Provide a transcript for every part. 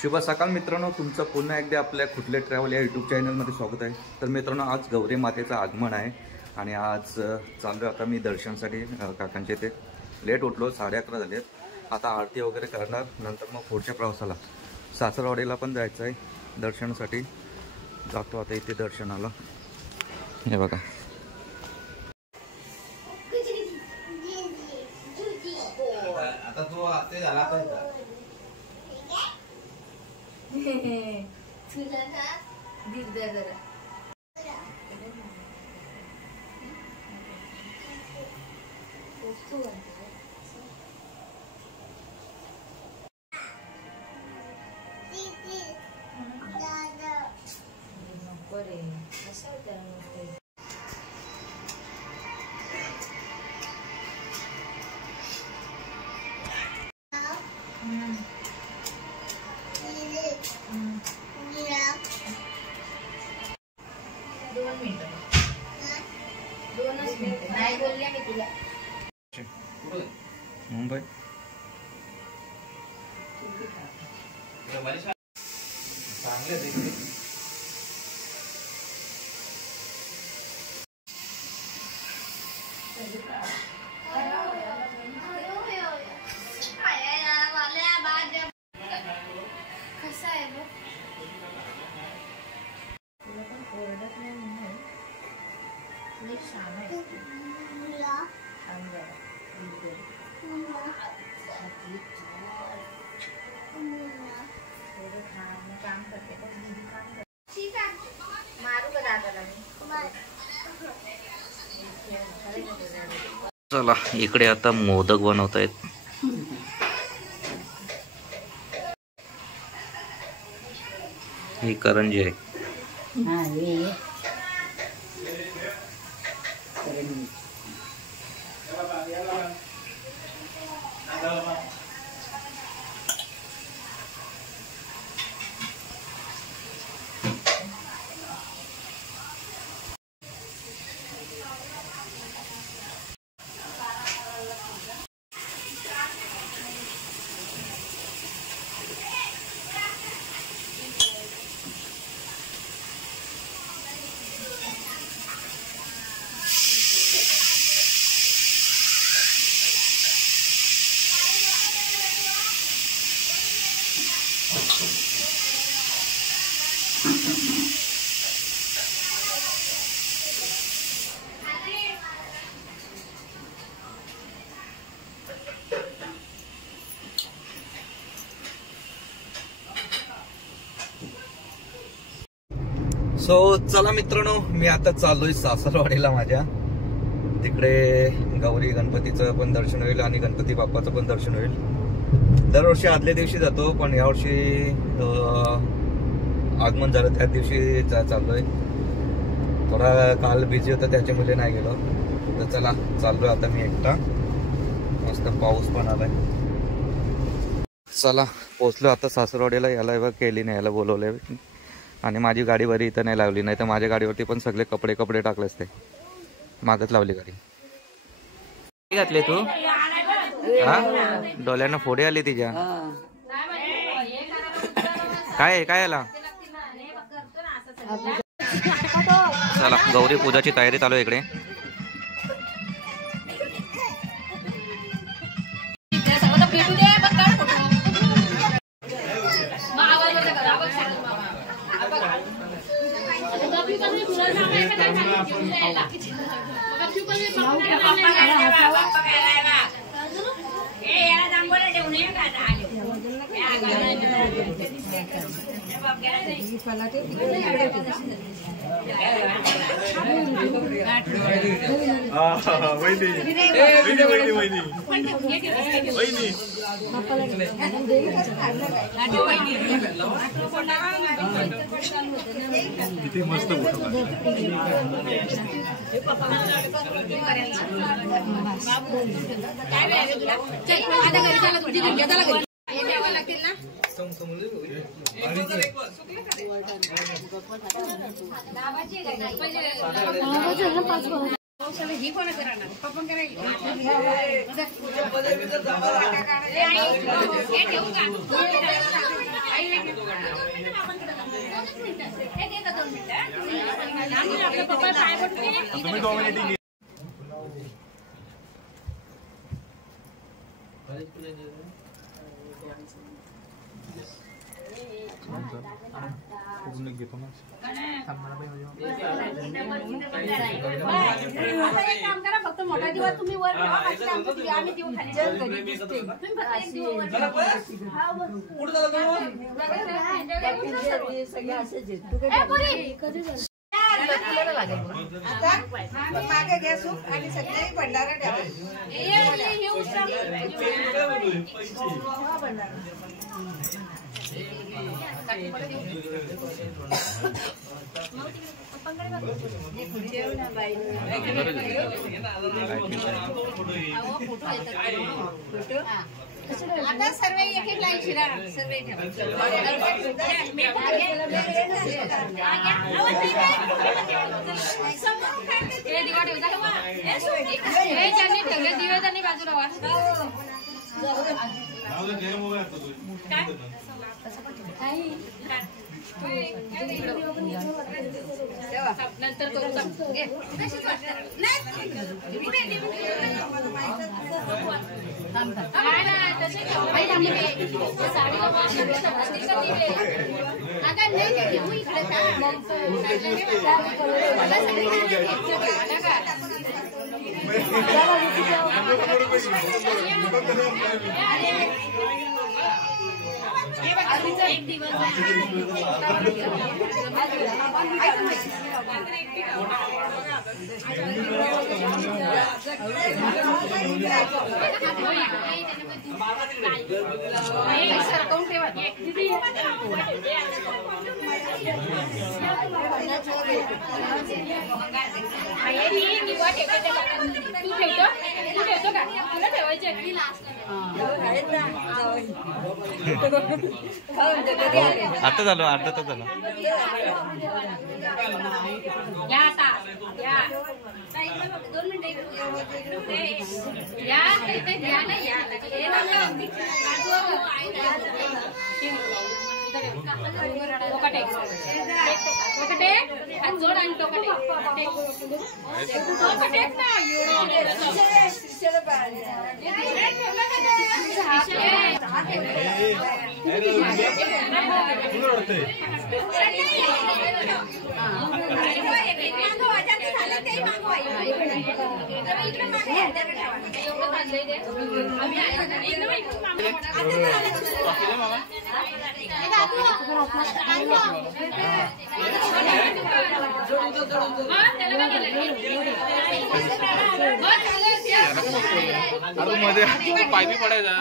शुभ सकाळ मित्रांनो, तुमचं पुन्हा एकदा आपल्या खुटले ट्रॅव्हल या यूट्यूब चॅनलमध्ये स्वागत आहे। तर मित्रांनो, आज गौरी मातेचं आगमन आहे आणि आज चाललो आता मी दर्शनासाठी काकांच्या इथे। लेट उठलो, 11:30 झाले। आता आरती वगैरे करणार, नंतर मग पुढच्या प्रवासाला सासरवाडीला पण जायचं आहे दर्शनासाठी। जातो आता इथे दर्शनाला। हे बघा, आता तो आते झाला पाहिजे तुला ना दिल द्या जरा नाही बोलले मी तुला मुंबई कसा आहे बघ चला, इकडे आता मोदक बनवत आहेत। ही करंजी आहे। सो चला मित्रांनो, मी आता चाललोय सासरवाडीला माझ्या। तिकडे गौरी गणपतीचं पण दर्शन होईल आणि गणपती बाप्पाचं पण दर्शन होईल। दरवर्षी आदल्या दिवशी जातो, पण यावर्षी आगमन झालं त्याच दिवशी चाललोय। थोडा काल बिझी होता त्याच्यामुळे नाही गेलो। तर चला, चाललोय आता मी एकटा। मस्त पाऊस पण आलाय। चला, पोहोचलो आता सासरवाडीला। याला बघ केली नाही, याला बोलवलंय आणि माझी गाडी बरी इथं नाही लावली, नाही तर माझ्या गाडीवरती पण सगळे कपडे टाकले असते। मागत लावली गाडी। घातले तू? हा, डोळ्यांना फोडे आली तिच्या। काय काय आला? चला, गौरी पूजाची तयारी चालू आहे इकडे। किती मस्त फोटो ही कोण करणार पप्पा करायला ठेवू का तुम्ही डॉमिनेटिंग घेतो ना काम करा फक्त मोठा दिवा तुम्ही वर ठेवा बाकी आमचं दिवा आम्ही देऊ खाली तुम्ही फक्त एक दिवा वर ठेवा. मागे घ्या सूप आणि सगळे भंडारा ठेवा. आता सर्व एक एक लाईन शिरा सर्व दिवे त्यांनी बाजूला नंतर करू एक दिवस सरकवून ठेवा तू ठेवतो का तुला ठेवायचे आता झालं अर्धा तास झाला या आता या 2 मिनिटं या या ना या ఒకటే అది చూడండి ఒకటే मध्ये पायपी पडायचा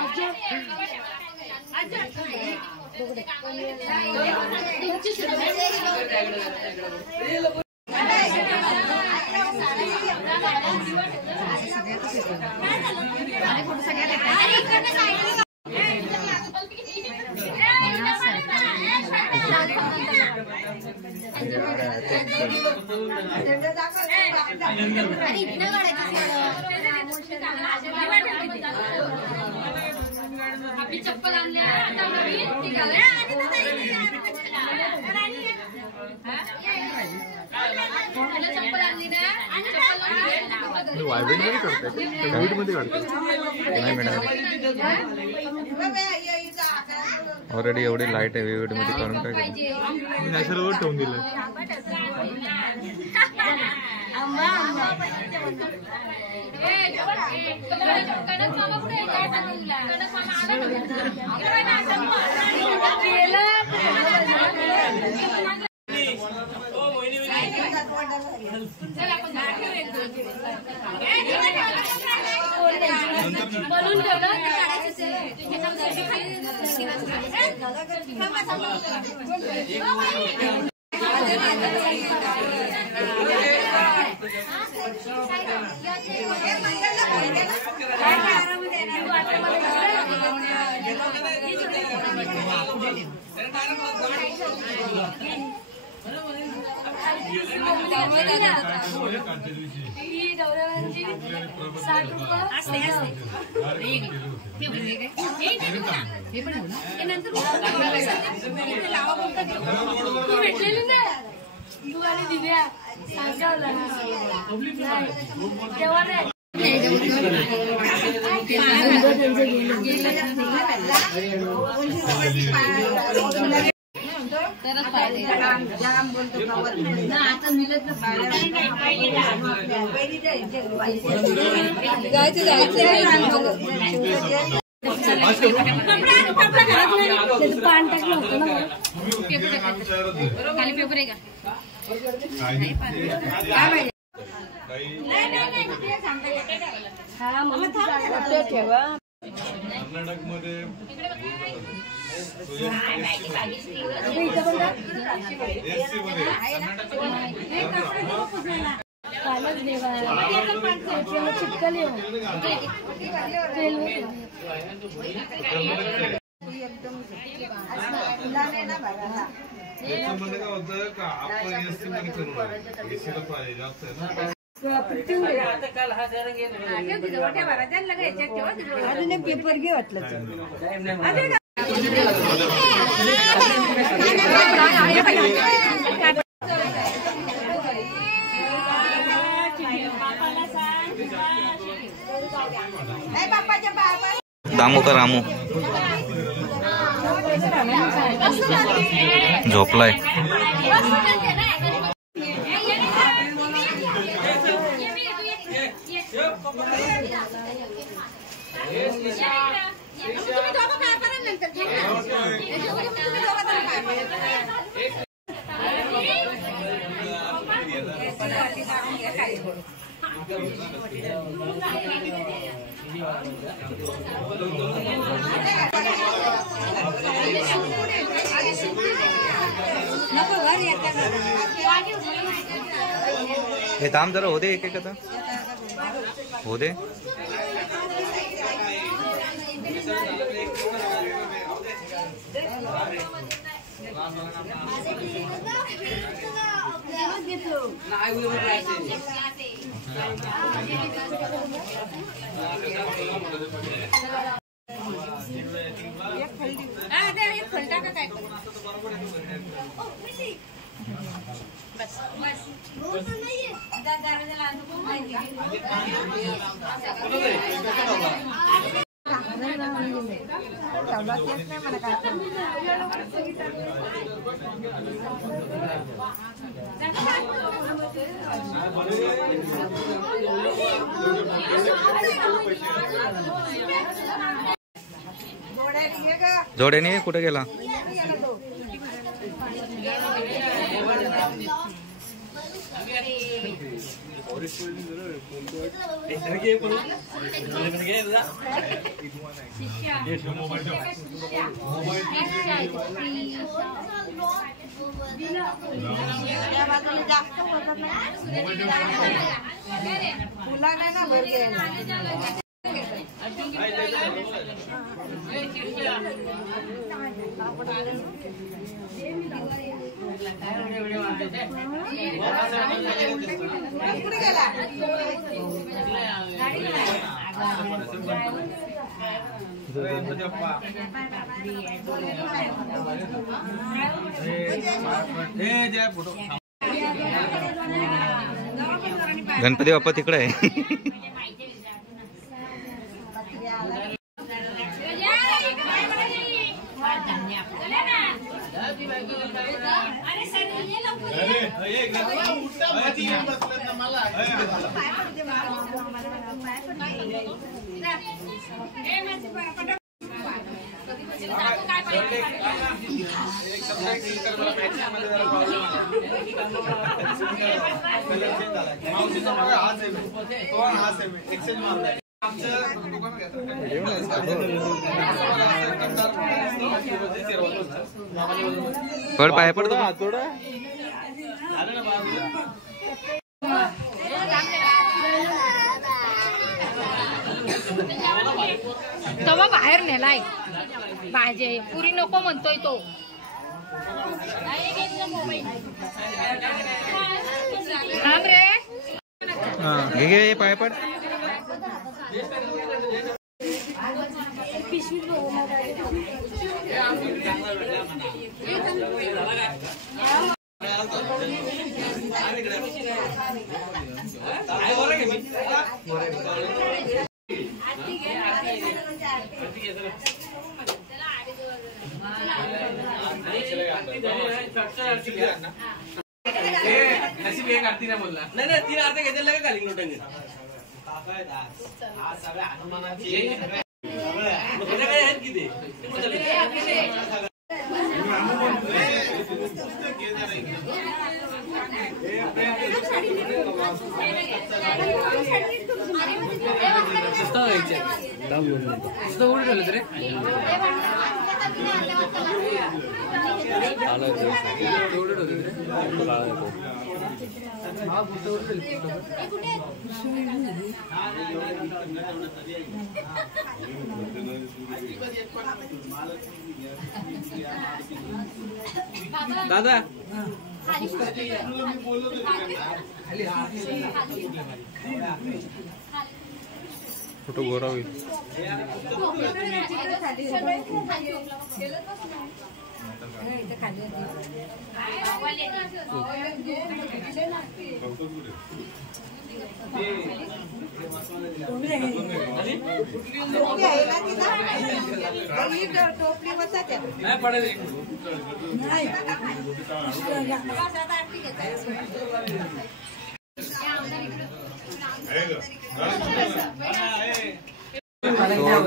आपली चप्पल आणली आता नवीन ती घाला चप्पल आणली ना वायब्रेट मध्ये करते व्हिडिओ मध्ये काढते नाही मिळणार ऑलरेडी एवढी लाईट आहे व्हिडिओ मध्ये करून काय नॅचरल वर ठेवून दिलं बोलून भेटलेली ना तू आणि दिव्या सांगावला तेव्हा नाही पान टाकलं होतं ना खाली पेपर आहे का हा मग ठेवा कर्नाटकमध्ये कालच देवा चिपकले त्याच्यामध्ये काय होतं का आपण एसटी मध्ये करून एसीला पाहिजे जास्त आहे ना. अजून एक पेपर घे वाटलं दामू का रामू झोपलाय. हे थांब जरा हो दे एक एक आता हो दे. जोड्याने कुठे गेला. गणपती बाप्पा तिकडे आहे. पड पाय पडतो तेव्हा बाहेर नेलाय भाजे पुरी नको म्हणतोय तो घे घे पाय पड. आरती नाही बोलला नाही तीन आरती घेतलेल्या का खाली लोटांनी आहेत किती रे दादा फोटो गोरा होईल. टोपली बसायच्या नाही पडेल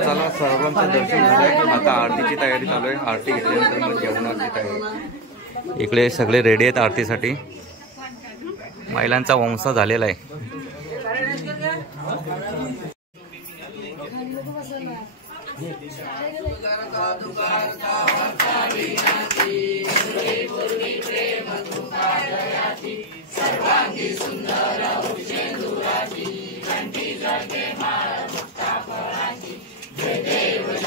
चला सर्वांचं दर्शन झालंय. आता आरतीची तयारी चालू आहे. आरती घेतल्यानंतर मग जेवणाची तयारी. इकडे सगळे रेडी आहेत आरतीसाठी. महिलांचा वंश झालेला आहे. जय देव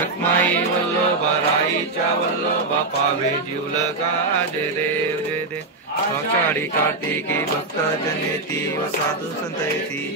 रखमाई वल्लभा राईच्या वल्लभा पावे जीवलगा जय देव जय देव आषाढी कार्तिकी भक्त जनेती व साधू संत येती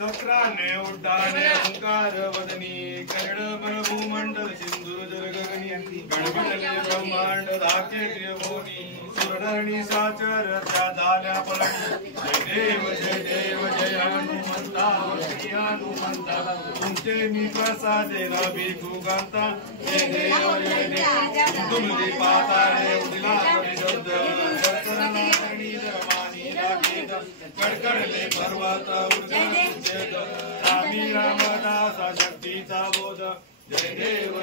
सत्राने उड्डाणे ओंकार वदनी कन्नड भूमंडल सिंधुर जल गगनी गणपतले ब्रह्मांड धाके भोनी सुरधरणी साचर त्या झाल्या पलटी जय देव जय हनुमंता श्री हनुमंता तुमचे मी प्रसादे भिकू गाता जय देव तुमरी पाताळे उदिला शब्द कडकडले पर्वत रामी रामदासा शक्तीचा बोध जय देव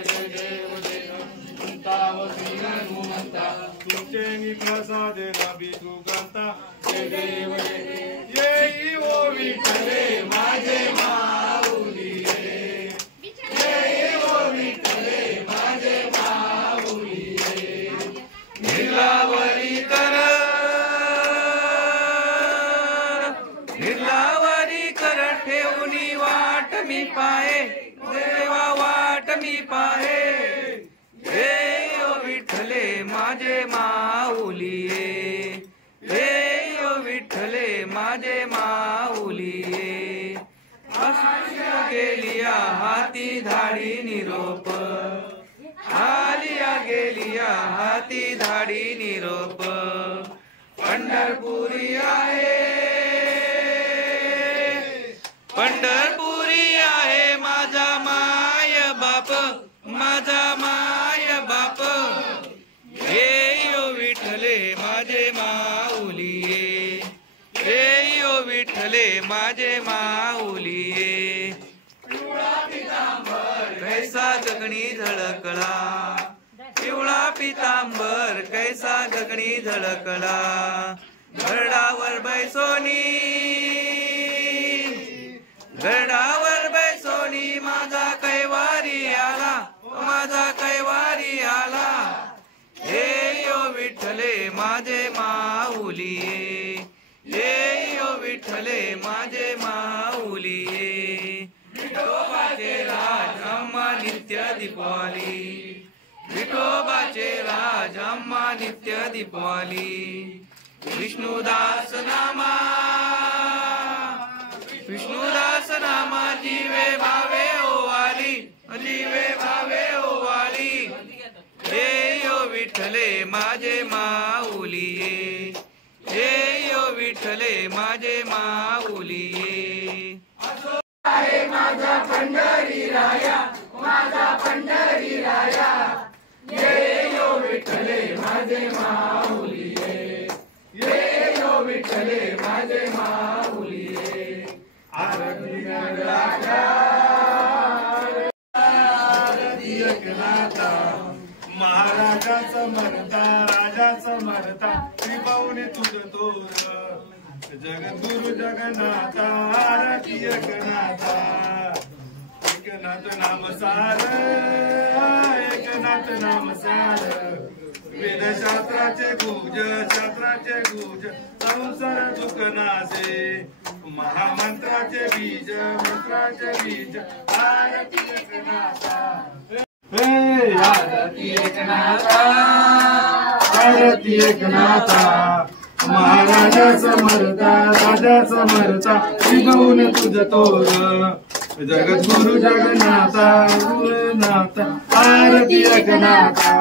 हनुमंता श्री हनुमंता तुमचे मी प्रसाद भिकू गाता जय देव जय ओ विठ्ठले माझे माऊली रे जय ओ विठ्ठले माझे माऊली रे नीलावरी कर ठेवणी वाट मी पाहे देवा वाट मी पाहे हे ओ विठ्ठले माझे माऊली हे ओ विठ्ठले माझे माऊली गेलिया हाती धाडी निरोप आलिया गेलिया हाती धाडी निरोप पंढरपुरी आहे पंढरपुरी आहे माझा माय बाप माझा माय बाप हे ओ विठ्ठले माझे माऊली हे ओ विठ्ठले माझे माऊली कैसा गगनी झळकला पिवळा पितांबर कैसा गगनी झळकला गरडावर बैसोनी गडावर बैसोनी माझा कैवारी आला माझा कैवारी आला हे ओ विठ्ठले माझे माऊली हे ओ विठ्ठले माझे माऊली विठोबाचे राज अंमली नित्य दीपवाली, विठोबाचे राज अम्मा नित्य दीपवाली, विष्णुदास नामा जीवे भावे ओवाली, जीवे भावे ओवाली, हे यो विठ्ठले माझे माऊली, हे यो विठ्ठले माझे माऊली. माझा पंढरी राया, माझा पंढरी राया, ये यो विठ्ठले माझे माऊली, ये यो विठ्ठले माझे माऊली. आरती राजा, आरती एकनाथा, महाराजाचा मरता, राजाचा मरता, त्रिभुवने तुझ तोर, जगद्गुरु जगन्नाथा, आरती एकनाथा. एकनाथ नाम सार, एकनाथ नाम सार, वेदशास्त्राचे गुज, शास्त्राचे गुज, संसार दुखनासे, महामंत्राचे बीज, मंत्राचे बीज, आरती एकनाथा. आरती एकनाथा, आरती एकनाथा, महाराजा समर्था, राजा समर्था, त्रिभुवन तुझ तोर, जगद्गुरु जगन्नाथा, गुरुनाथा, आरती एकनाथा.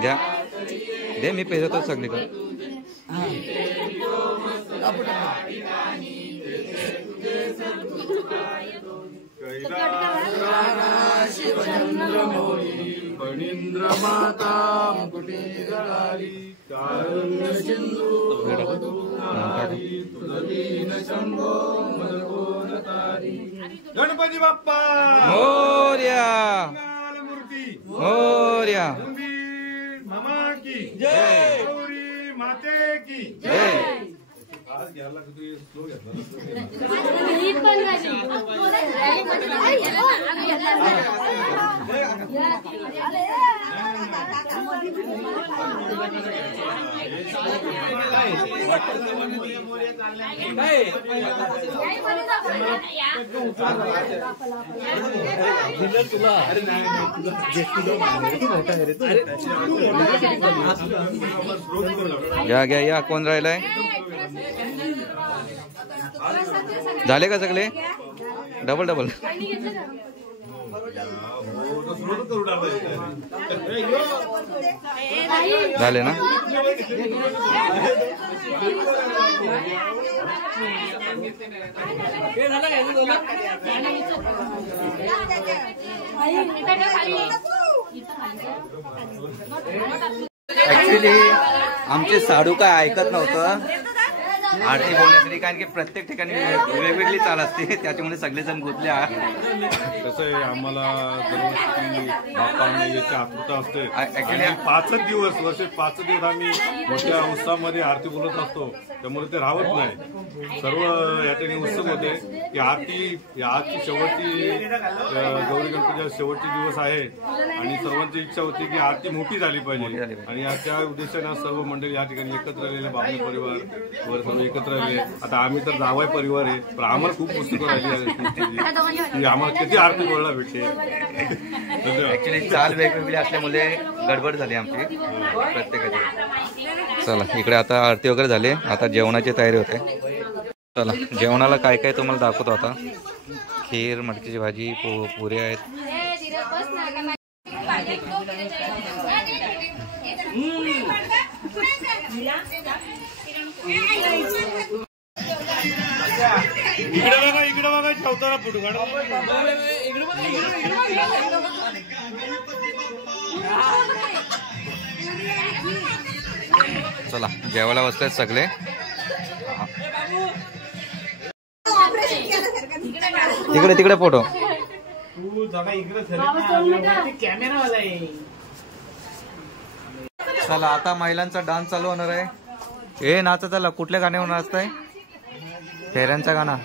घ्या दे, मी पेरतो सगळी का. फणींद्र माता मुकुटी जळाली, कारुण्य सिंधू शंभो मदकोदतारी. गणपती बाप्पा मोरया, मूर्ती मोरया, मामा की जय, गौरी माते की जय. आज घ्यायला किती स्लो घेतला. घ्या घ्या, या कोण राहिलाय. झाले का सगळे. डबल डबल झाले ना. ऍक्च्युली आमचे साडू काय ऐकत नव्हतं आरती बोलण्यासाठी, कारण की प्रत्येक ठिकाणी वेगवेगळी चाल असते, त्याच्यामुळे सगळेजण गुंतले. कसं आहे, आम्हाला दरवर्षी बाप्पांना याची आतुरता असते. Actually, 5 दिवस, वर्षे 5 दिवस आम्ही मोठ्या उत्सवामध्ये आरती बोलत असतो, त्यामुळे ते राहत नाही. सर्व या ठिकाणी उत्सुक होते की आजची शेवटची गौरी गणपतीचा शेवटचे दिवस आहे आणि सर्वांची इच्छा होती की आरती मोठी झाली पाहिजे. आणि त्या उद्देशाने सर्व मंडळी या ठिकाणी एकत्र आलेले, बाबा परिवार वर सर्व एकत्र आले. आता आम्ही तर जावाय परिवार आहे, पण आम्हाला खूप पुस्तकं राहिली की आम्हाला किती आरती बोलायला भेटते. ऍक्च्युली चाल वेगवेगळी असल्यामुळे गडबड झाली आमची प्रत्येकाची. चला इकडे आता आरती वगैरे झाली, आता जेवणाची तयारी होते. चला जेवणाला काय काय तुम्हाला दाखवतो आता. खीर, मटकीची भाजी, पुऱ्या आहेत. इकडे बघा ठेवताना फोटो काढ. चला जेवायला बसलेत सगळे. तिकडे तिकडे फोटो. चला आता महिलांचा डान्स चालू होणार आहे. हे नाचा चला. कुठल्या गाण्यावर नाचताय? फेऱ्यांचा गाणा.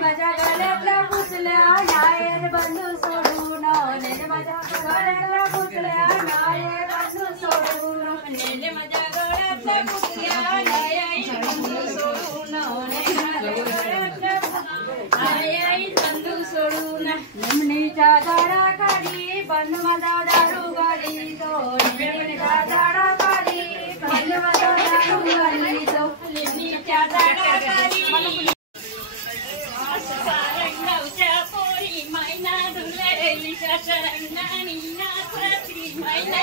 माझ्या गळ्यातल्या पुसल्या नायर बंधू सोडून नेले माझ्या गळ्यातल्या पुतळ्या नाये बंधू सोडून नेले माझ्या गळ्यातल्या पुतळ्या नाये बंधू सोडून नाये बंधू सोडून निमणीच्या झाडाखाली बंधू माझा दारू गाडी तो निमणीच्या झाडाखाली बंधू माझा दारू गाडी तो निमणीच्या झाडाखाली रंगावच्या पोरी मैना धुलेली रंगानी नाचती मैना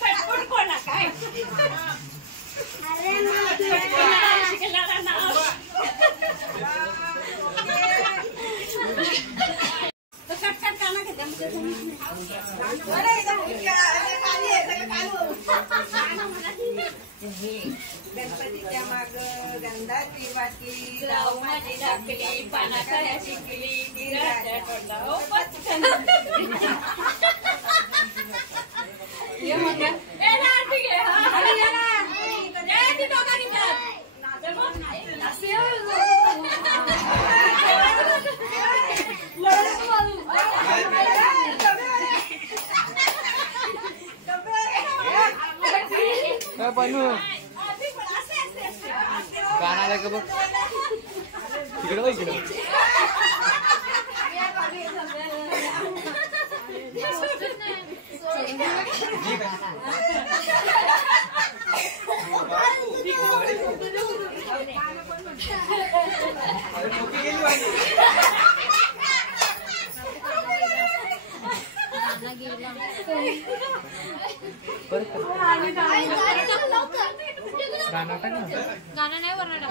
पटपट कोणा काय शिकला नाव तो कट काना घेते गणपतीच्या माग गंधाची वाटी लाव माझी टाकली पाना काय शिकली गिराच्या तोंडावर पटकन ये मग ए ना ठीक आहे हा अरे ना ए ती दोघांनी कर असे काय बनू गाणं का बघ तिकडे बघ इकडे गाणं नाही वरणार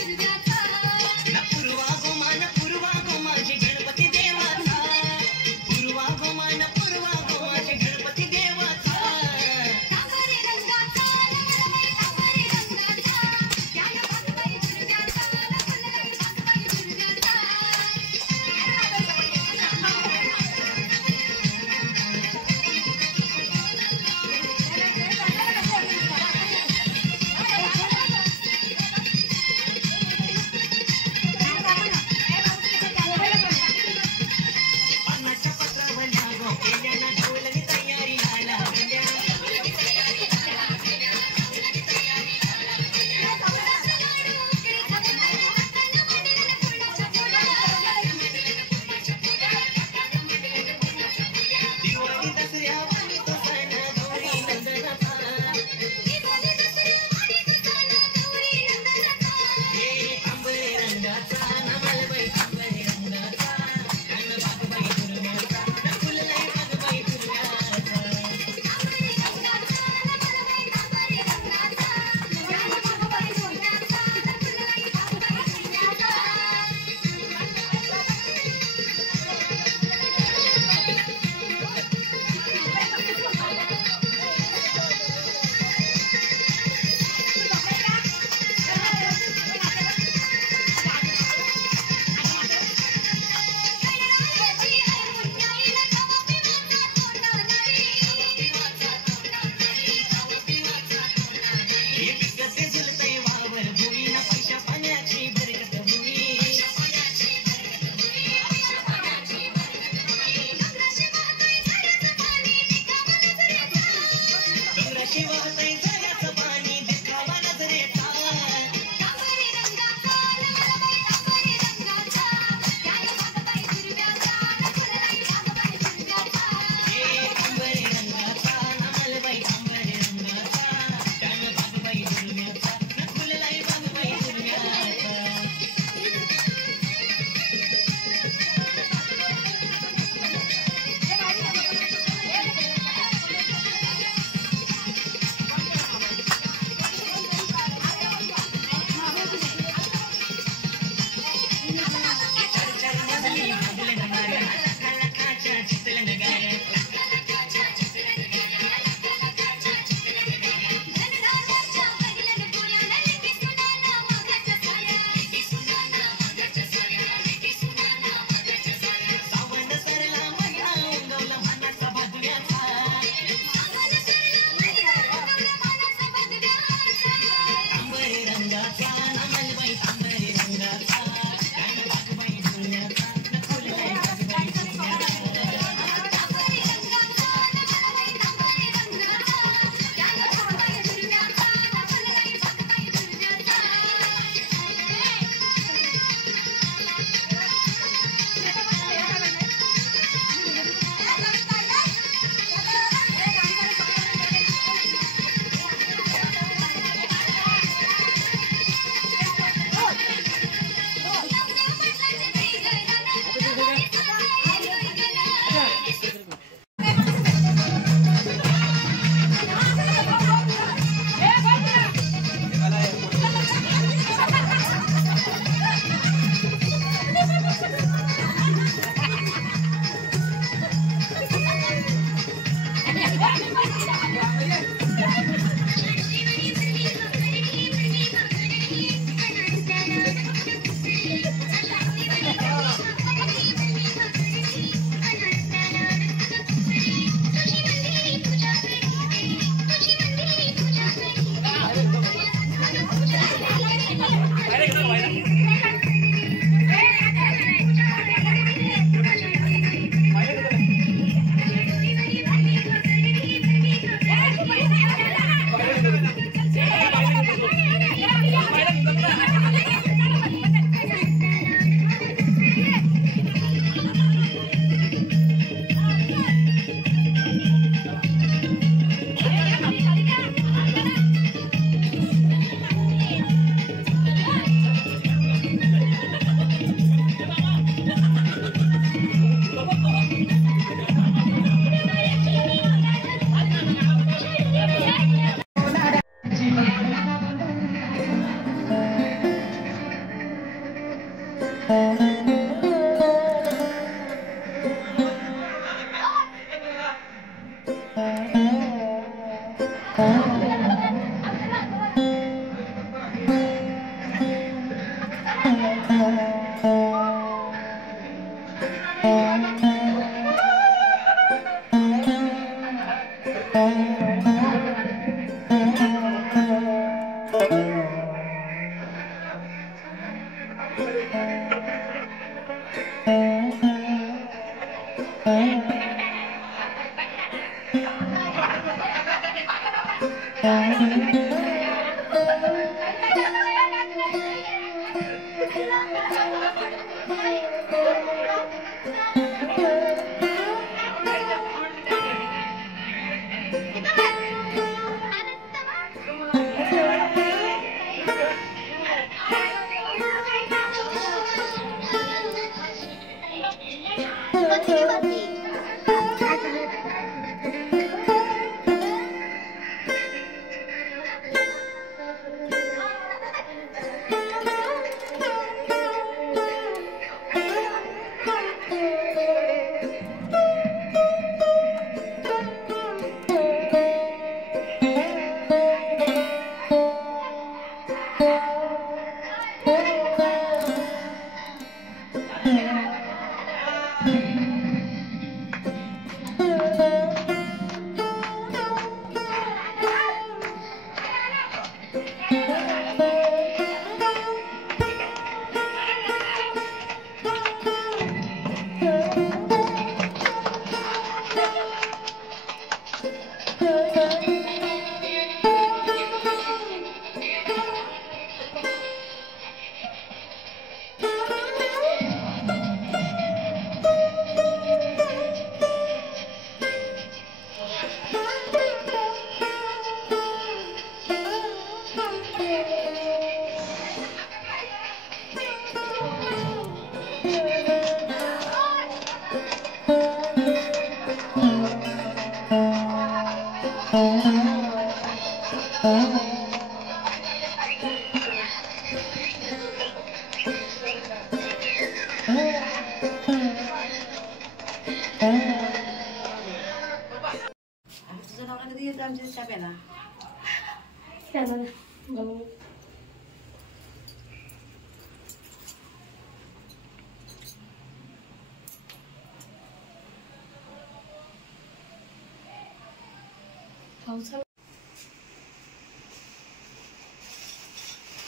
Yeah.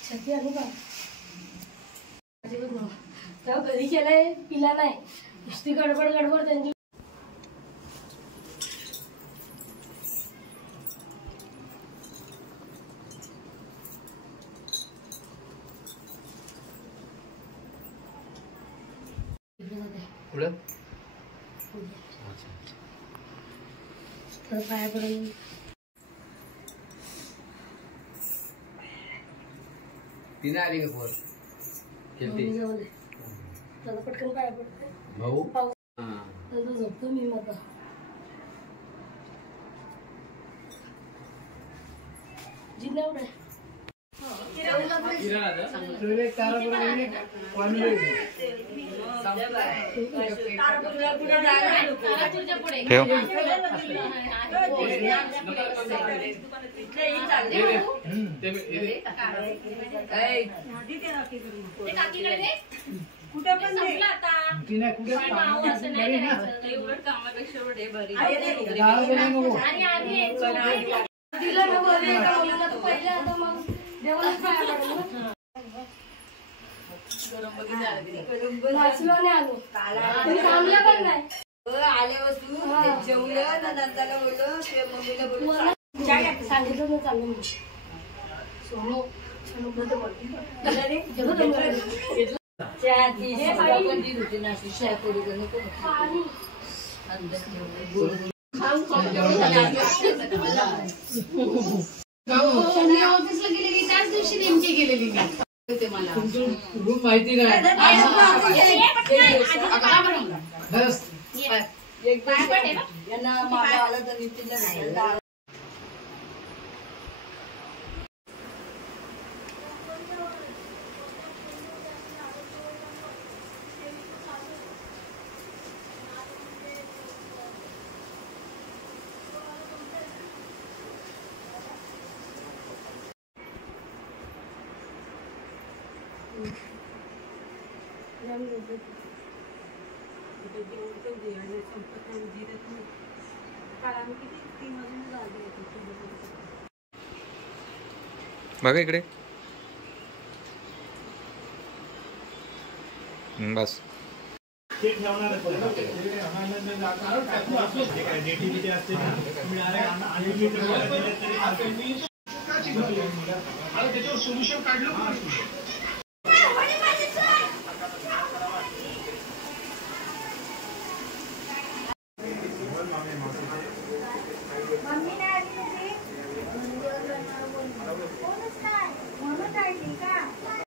छत्री आणू का तेव्हा कधी केलाय पिला नाही नुसती गडबड गडबड त्यांची पाया पडेल तिने आली का फोन त्याला पटकन पाया पडते भाऊ पाऊस त्याचा झोपतो मी मग जिल्हा एवढा ठेव कुठं पण संपलं आता माऊ असं नाही करायचं उलट कामापेक्षा उलट हे बरी आणि आधी यायचं. दिलं ना बोलले एका मुलीला तर पहिले आता मग देवालाच पाया पडलं नाचलो नाही आलो तुम्ही थांबला पण नाही आल्यापासून जेवलं ना नंतरला बोललो ते मम्मीला बोललो सांगितलं ना चाललं मी सोनू ऑफिसला गेलेली त्याच दिवशी नेमकी गेलेली मला माहिती नाही यांना मामा आला तर नितीनला बघा इकडे बस त्याच्यावर सोल्युशन काढलं.